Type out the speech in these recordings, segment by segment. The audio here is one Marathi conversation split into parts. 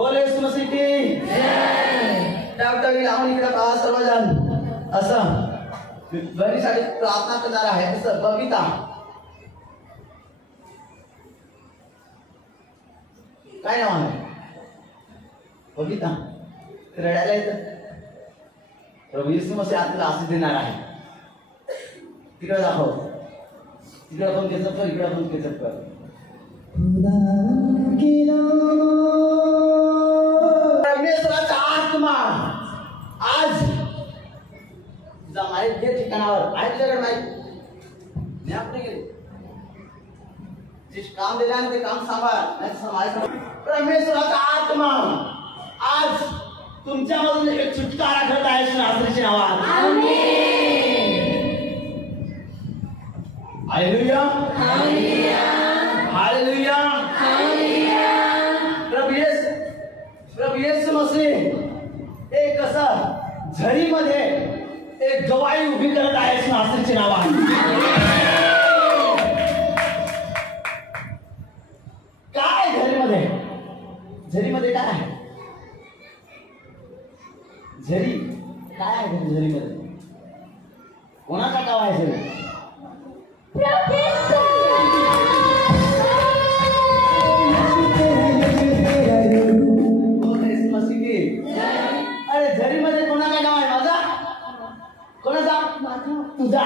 बोले यीशु मसीह की जय। लावून इकडे पहा सर्वजण असं बरीसाठी प्रार्थना करणार आहे। असं बबिता काय नाव आहे? बबिता रडायला येतं। प्रभू यीशु मसीह आपल्याला आशीष देणार आहे। तिकडे दाखव, तिकडे पण केचप कर, इकडे पण केचप कर। परमेश्वराचा आत्मा आज तुझा माहीत घे ठिकाणावर आहे। तुझ्याकडे माहीत मी आपण गेले जे काम दिलं ते काम सांभाळ, नाही सांभाळ। परमेश्वराचा आत्मा आज तुमच्यामधून एक छुटकारा करत आहे नासरीच्या नावात। Hallelujah hallelujah hallelujah hallelujah. प्रभू येशू मसीह एक असं झरीमध्ये एक गवाही उभी करत आहे नासरीच्या नावात। काय झरीमध्ये? झरीमध्ये काय आहे? झरी काय आहे? झरीमध्ये कोणाचा गाव आहे? झरी अरे झरीमध्ये कोणाचा गाव आहे? माझा कोणाचा? तुझा।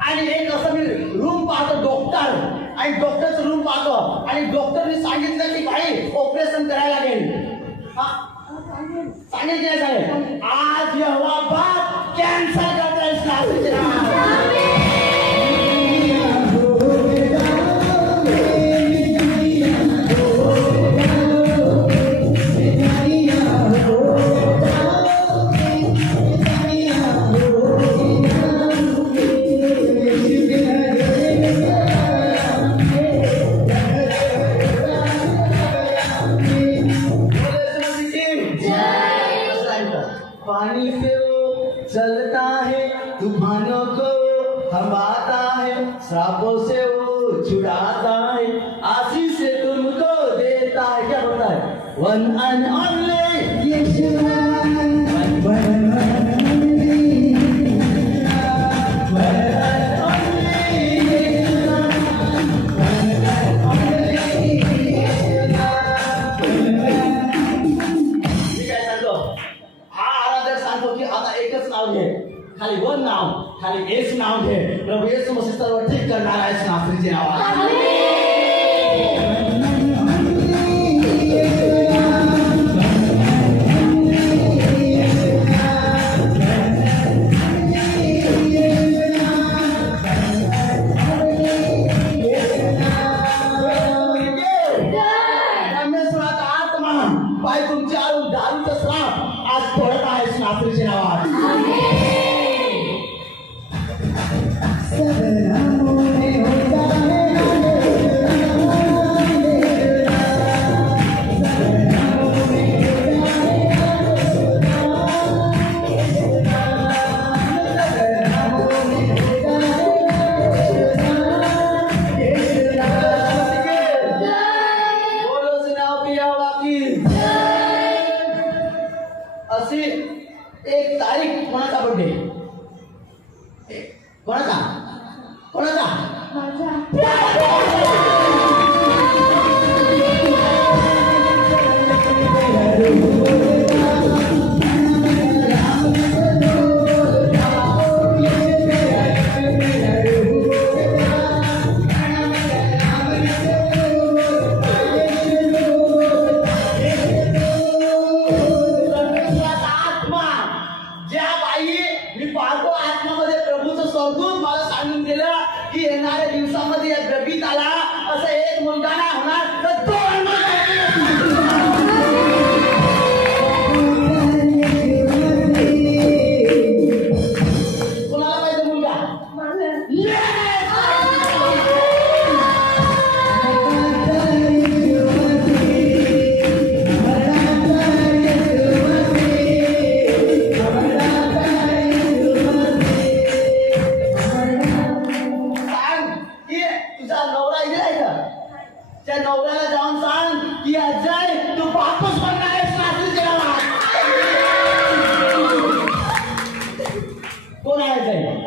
आणि एक असं मी रूम पाहतो डॉक्टर, आणि डॉक्टरचं रूम पाहतो आणि डॉक्टरने सांगितलं की भाई ऑपरेशन करायला लागेल। सांगितलं साहेब आज यहोवा बाप कॅन्सर करताय नासरीच्या नावात। पानी पे वो चलता है, तूफानों को थमाता है, श्रापों से वो छुड़ाता है, आशीष से तुमको देता है। क्या होता है? वन एंड ओनली यीशु। खाली वन नाव, खाली येशू नाव घे। प्रभू येशू मसीह सर्व ठीक करणार आहे नासरीच्या नावात। परमेश्वराचा आत्मा पाय तुमच्या दारूचा श्राप आज पडत आहे नासरीच्या नावात। Seven, त्या नवऱ्याला जाऊन सांग की अजय तू वापस बनणार आहेस रात्रीच्या नावात. कोण आहे अजय?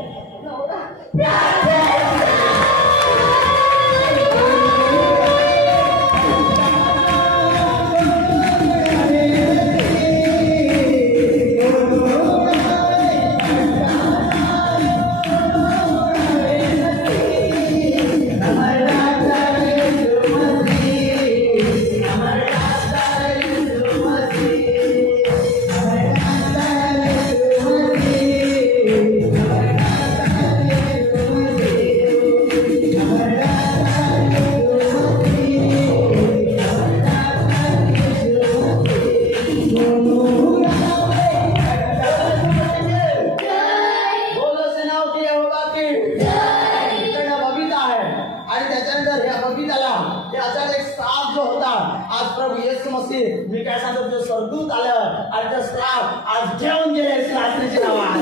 मी काय सांगतो जो सरदूत आलं आणि त्या श्राप आज ठेवून गेले रात्रीच्या नावात.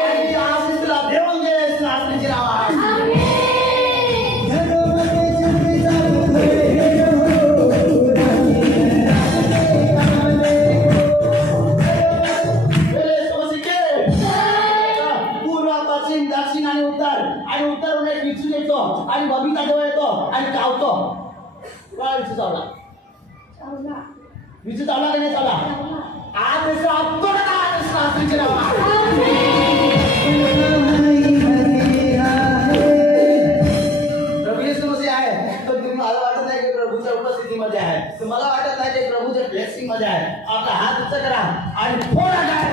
आणि आज तुला ठेवून गेले रात्रीच्या नावात. पूर्व पश्चिम दक्षिण आणि उत्तर एक विचून येतो आणि बबिता जवळ येतो आणि कावतो. विचू चावला विचू चावला का नाही चावला? आज रात्रीच्या नावात. प्रभू येशू मसीह आहे तर तुम्ही मला वाटत नाही की प्रभूच्या उपस्थितीमध्ये आहे. तुम्हाला वाटत नाही की प्रभूच्या ब्लेसिंग मध्ये आहे. आपला हात उंच करा आणि फोडा काय.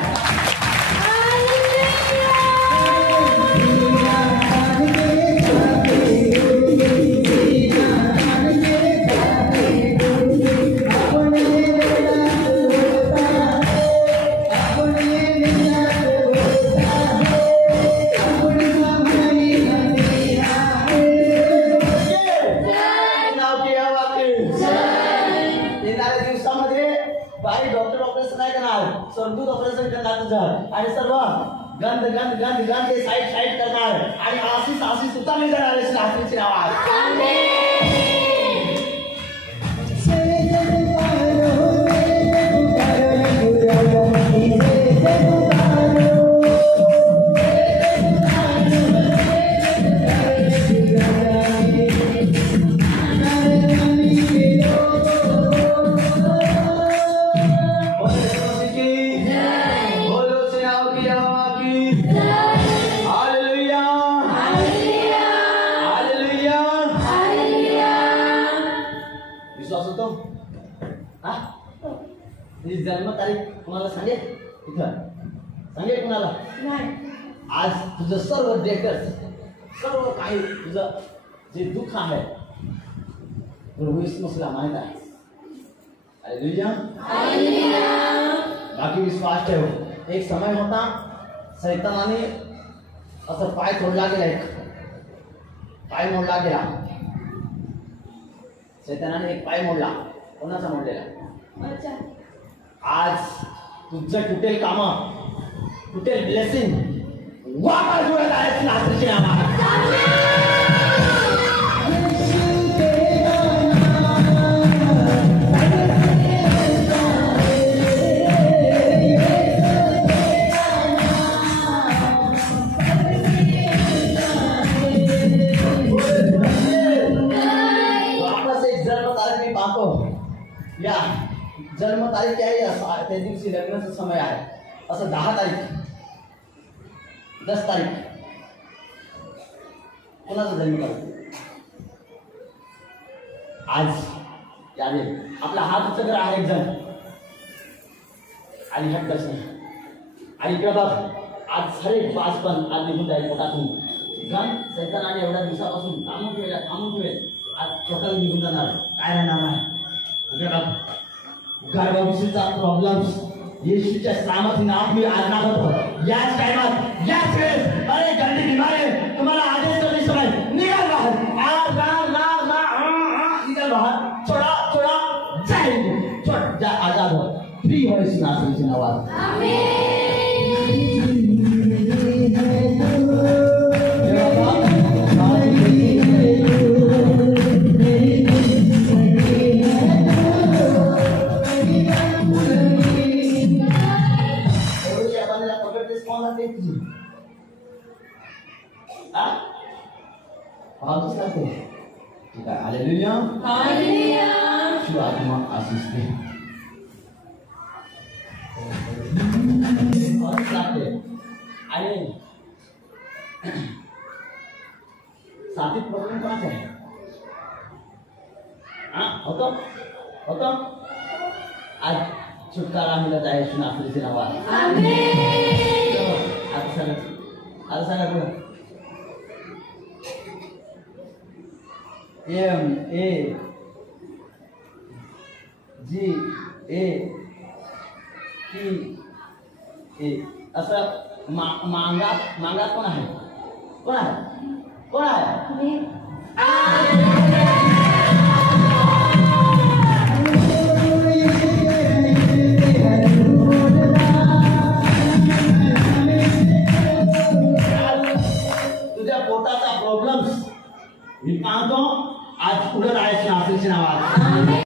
सरदूत ऑपरेशन करणार तुझं आणि सर्व गंध गंध गंध गंध साईड करणार आणि आशीष उतारली जाणार आहे रात्रीची नावात. जन्म तारीख कुणाला सांगेल? इथं सांगेल कुणाला? आज तुझं सर्व डेटर्स सर्व काही तुझं जे दुःख आहे प्रभू येशू मसीहला माहित आहे. हालेलुया. बाकी विश्वास ठेव. एक समय होता शैतानाने असं पाय तोडला गेला. एक पाय मोडला गेला. शैतानाने एक पाय मोडला. कोणाचा मोडलेला? आज तुझं टुटेल काम टुटेल ब्लेसिंग वापर जुळत आहे रात्रीच्या नावात. वापस एक जन्म तारीख मी पाहतो. या जन्म तारीख आहे त्या दिवशी लग्नाचा समय आहे. असं 10 तारीख 10 तारीख कोणाचा जन्म तारीख आज यावे. आपला हात उचल आहे एक जण आणि हट दर्शन आणि इकडे बघ. आज हरे पाच पण आज निघून जाईल पोटातून. कारण शैतानाने एवढ्या दिवसापासून थांबून ठेवेल. आज टोटल निघून जाणार. काय राहणार नाही. इकडे बघ. गर्भविषयीचा प्रॉब्लेम्स येशूच्या सामर्थ्य नाम मी आज नागतो. याच टाइमात याच वेळेस अरे गंदी बीमारी तुम्हाला आदेश करते समय निघाल बाहेर. निघाल बाहेर. छोड़ा जाए छोड़ जा आजाद हो फ्री हो इस नासरी नावात. आमीन. हालेलुया. शिव आत्मा आशीष दे. आणि साथीत प्रॉब्लेम कोणाचा आहे? होतो होतो. आज छुटकारा मिळत आहे येशू नासरीच्या नावात. आता सांगा पुढं. MAGATE असं मांगात कोण आहे? कोण आहे? कोण आहे? तुझ्या पोटाचा प्रॉब्लेम्स मी पाहतो आज पुढे राहायचं नावात.